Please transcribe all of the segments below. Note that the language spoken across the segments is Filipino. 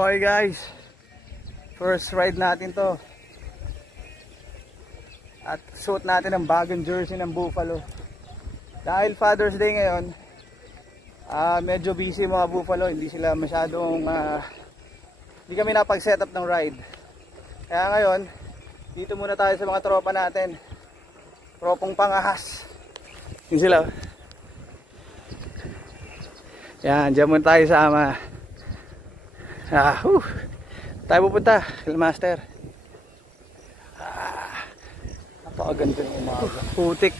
Okay guys, first ride natin to. At suot natin ang bagong jersey ng Buffalo. Dahil Father's Day ngayon, medyo busy mga Buffalo. Hindi sila masyadong hindi kami napag-setup ng ride. Kaya ngayon, dito muna tayo sa mga tropa natin. Tropong pangahas. Yun sila. Yan, dyan muna tayo sa tayo pupunta, Hillmaster. Napakaganda ng umaga. Putik.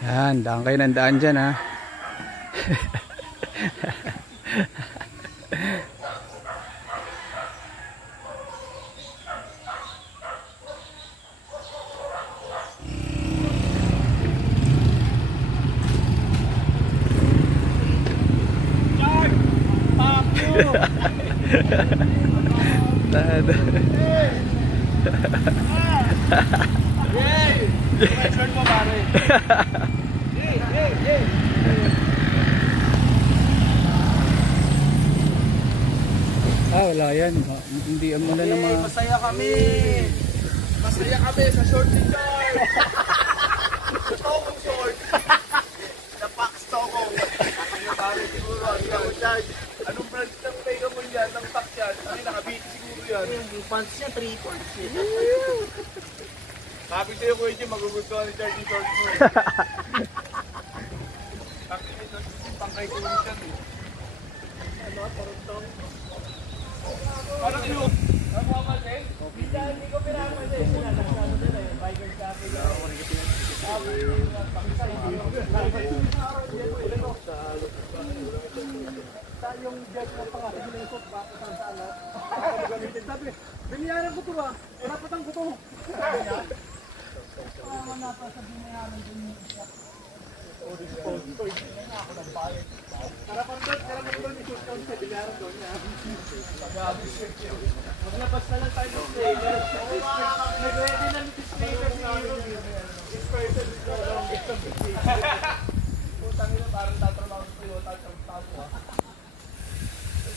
Yan, daan kayo ng daan dyan ha. Wala yan. Hindi mo na naman. Masaya kami. Masaya kami sa short ni Char. Stokong short. Napak Stokong. Ano pare siguro ang charge. Anong brand ng pega mo yan? Ng pack yan. Ano nakabiti siguro yan? Yung pants niya 3/4. Sabi sa'yo ko yung magugustuhan ni Charge yung short mo. Sabi nito, pangkay ko yung chan eh. Ano? Parang parang yung nagmamalsin? Hindi ko pinamalsin. Sinasasano nila yung biker cafe. Yung jet na pangasin nila yung bakit ang saan sabi, biniyaran ko ito ba? Napatang ko ito. Napasa biniyaran ko yung isa. Karapan doon, isuscount sa binayaran doon niya. Maglabas na lang tayo ng trailer. Nag-ready na ng disclaimer ni this person is no longer putang ina, parang tatrabaho sa Toyota sa taso ha.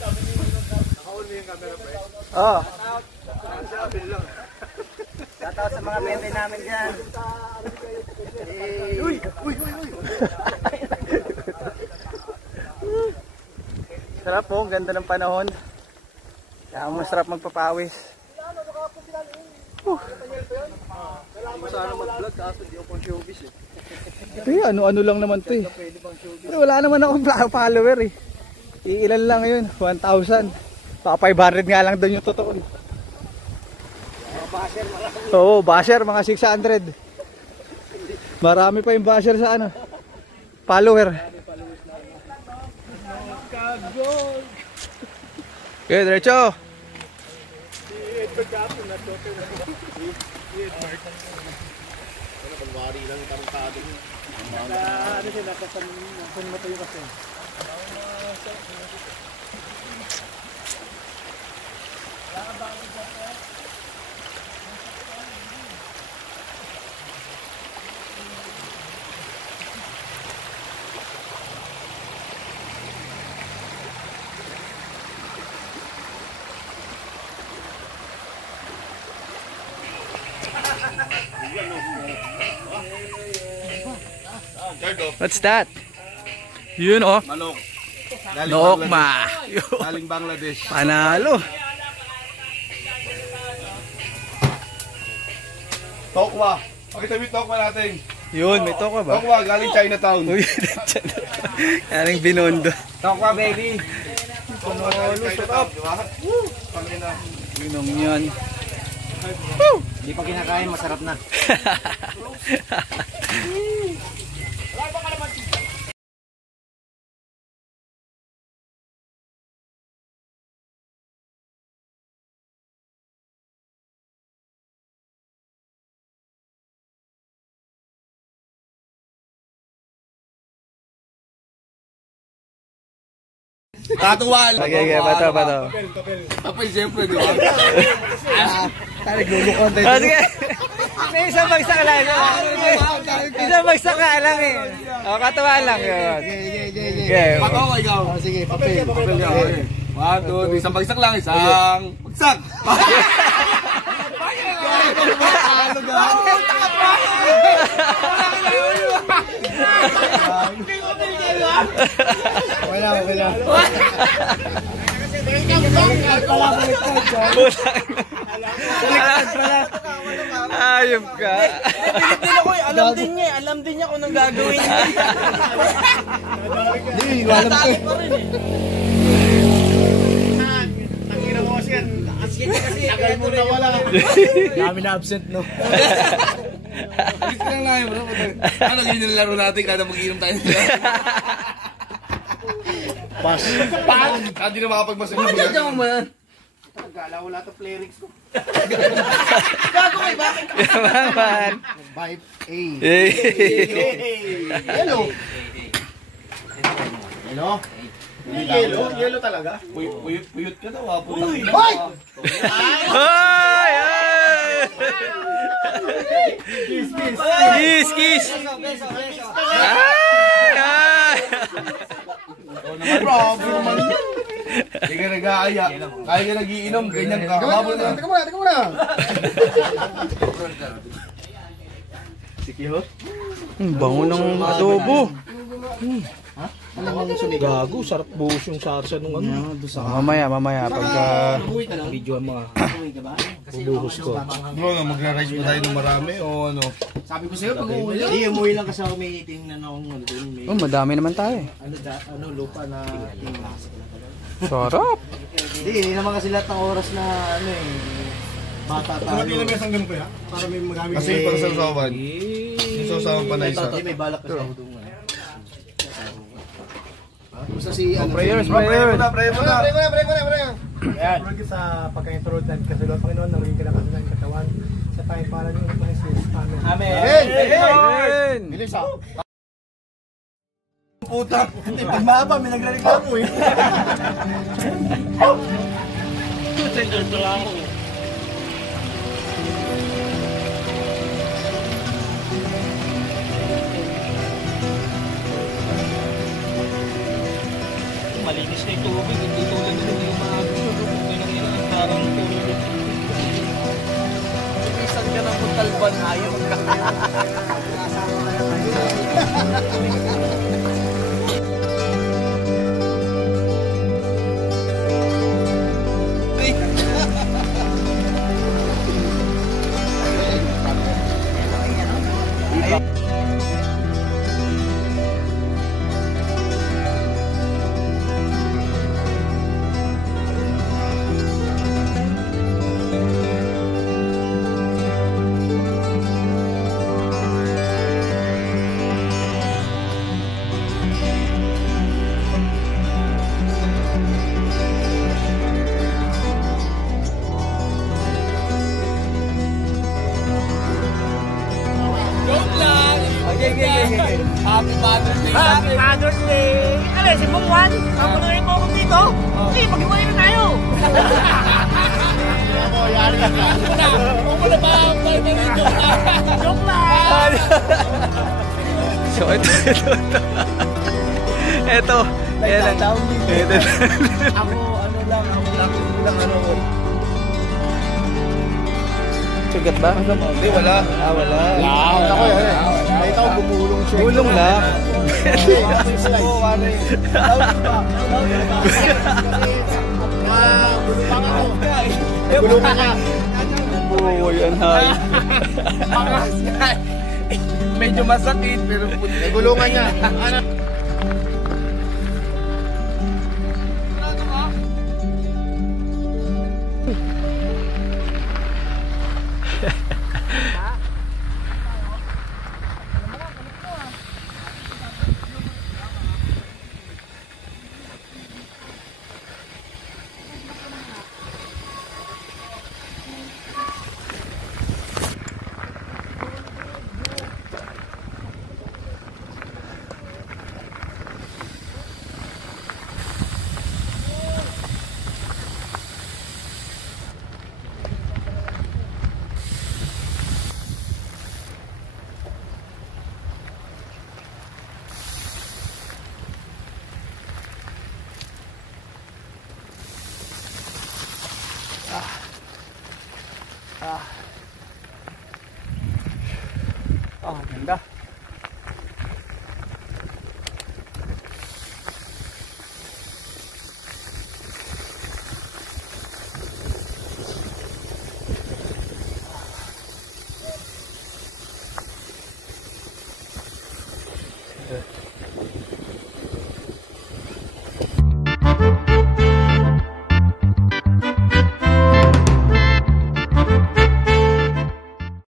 Sabi niyo naka-on yung camera pre? Oo. Sabi lang. Shoutout sa mga bente namin dyan. Uy! Sarap po, ganda ng panahon. Kaya masarap magpapawis. Sana mag-vlog kaso di ako pang showbiz eh. Ano lang naman to eh. Pero wala naman akong follower eh. Iilan lang ngayon, 1,000. Baka 500 nga lang doon yung totoo. Oo, basher mga 600. Marami pa yung basher sa follower. Okay, diretso. Palwari lang yung tarantado niya. Ano siya, nakasan mo tayo kasi. What's that? Yun oh. Manok. Nokma. Galing Bangladesh. Panalo. Tokwa. Pakita mo yung tokwa natin. Yun, may tokwa ba? Tokwa, galing Chinatown. Galing Binondo. Tokwa baby. Panalo, sarap. Ginong yan. Hindi pa kinakain, masarap na. Tatuwal. Okay, bato. Papel, siyempre, di ba? Oh, sige. May isang bagsak lang. Isang bagsak ka lang eh. Oh, katuwa lang yun. Okay. Pato ko ikaw. Sige, papel. Papel ka. Okay. 1, 2, 3. Isang bagsak lang. Isang bagsak. Wala. Ayop ka. Alam din niya kung anong gagawin niya. Hindi, alam ko eh. Tagal mo na wala. Dami na absent, no? Alis ka lang lang, bro. Ano ganyan yung laro natin kada mag-inom tayo? Pass. Hindi na makapagmasok. Bakit dyan mo yan? Wala to playrix ko. Gago kayo, bakit? Man. Vibe A. Hello. Yellow talaga. Puyot ka daw, ha? Uy! Hoy! Kiss. Grabe naman. Hindi ka nag-aaya. Kaya ka nag-iinom, ganyan ka. Mabol na. Teka muna. Bango ng adobo. Gago, sarap buhos yung sarsa nung ano. Mamaya pagka Video ang mga bubuhos ko. Bro, magra-rice ba tayo ng marami o ano? Sabi ko sa'yo, pag uuwi. Hindi, umuwi lang kasi ako may tingnan akong ano doon. May madami naman tayo. lupa na Sarap. Hindi naman kasi lahat ng oras na ano eh. Bata tayo. Kasi pang sausawan. Yung sausawan pa na isa. Hindi, may balak kasi ako doon. Basta si ano. Prayers. Pray mo na. Ayan. Sa pagka-introduce natin kasi Lord Panginoon, naging kinakasin ng katawan sa tayong para ng mga Jesus. Amen. Amen. Bilis ah. Puta. Hindi, pag mahaba, may nagre-reklamo eh. Malinis na yung tubig, hindi tulad na hindi umahagos. Parang tulad. Isan ka ng Montalban, ayaw ka. Happy Father's Day sa akin. Father's Day! Ano, si Mungwan? Papunuhin mo ako dito? Eh, mag-iwain na tayo! Wala ba? Joke lang! So ito. Ayan lang. Ako ano. Sugat ba? Hindi, wala. Wala. Ako yan. Nakita ko gumulong siya. Gulong lang. Gulungan ka. Uy, anhay. Medyo masakit, pero Gulungan niya. Ah, ganda. Good.